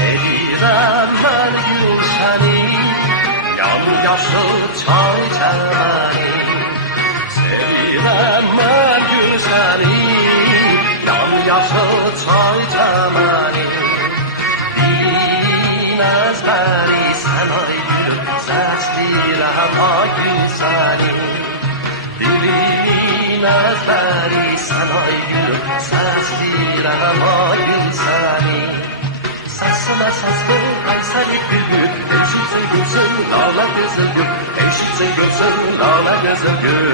Sevirəm mən gül səni, yamyaşıl çay çəməni. Sevirəm mən gül səni, yamyaşıl çay çəməni. Dilin əzbəri sən ay gülüm, səsləyirəm ay gül səni. Dilin əzbəri sən ay gülüm, səsləyirəm ay gül səni. Sesime ses ver, ay seni bülbül. Eşitsin gülsün, lale gözüm gül. Eşitsin gülsün, lale gözüm gül.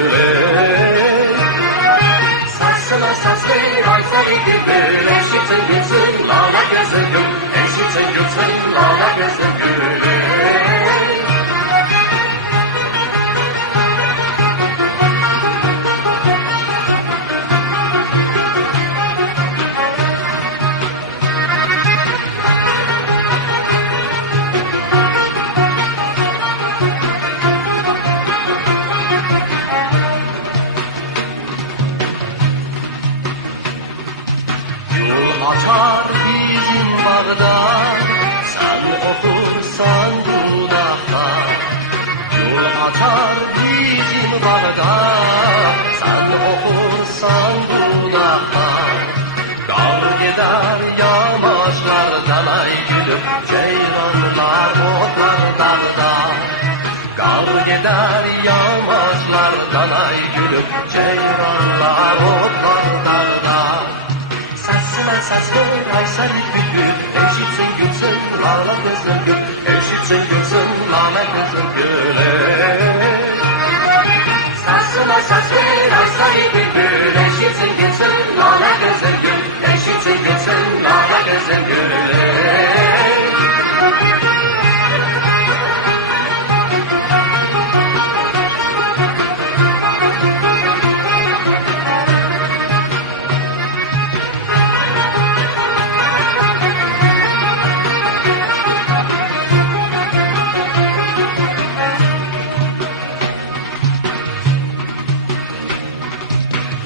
Sesime ses ver, ay seni bülbül. Eşitsin gülsün, lale gözüm gül. Eşitsin gülsün, lale gözüm gül. Açar bizim bağda, sen okursan dudakta. Yol açar bizim bağda, sen okursan dudakta. Kar gider yamaçlardan ay gülüm, ceylanlar otlar dağda. Kar gider yamaçlardan ay gülüm, ceylanlar otlar dağda. Sesime ses ver, ay seni bülbül. Eşitsin gülsün, lale gözüm gül. Eşitsin gülsün, lale gözüm gül. Sesime ses ver, ay seni bülbül. Eşitsin gülsün, lale gözüm gül. Eşitsin gülsün, lale gözüm gül.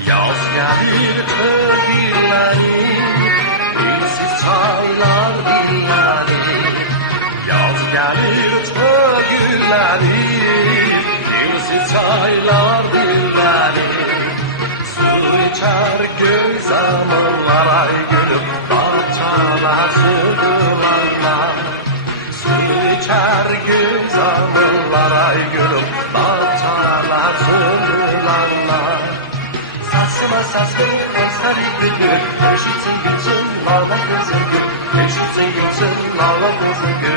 Yaz gelir kırgınlanır, dilsiz çaylar dinlenir. Yaz gelir kırgınlanır, dilsiz çaylar dinlenir. Su içer göz zamanlar ay gülüm, bahçalar sığılanlar. Su içer göz zamanlar ay gülüm, bahçalar sığılanlar. Sesime ses ver, seni bülbül. Eşitsin gülsün, lale gözüm gül. Eşitsin gülsün, lale gözüm gül.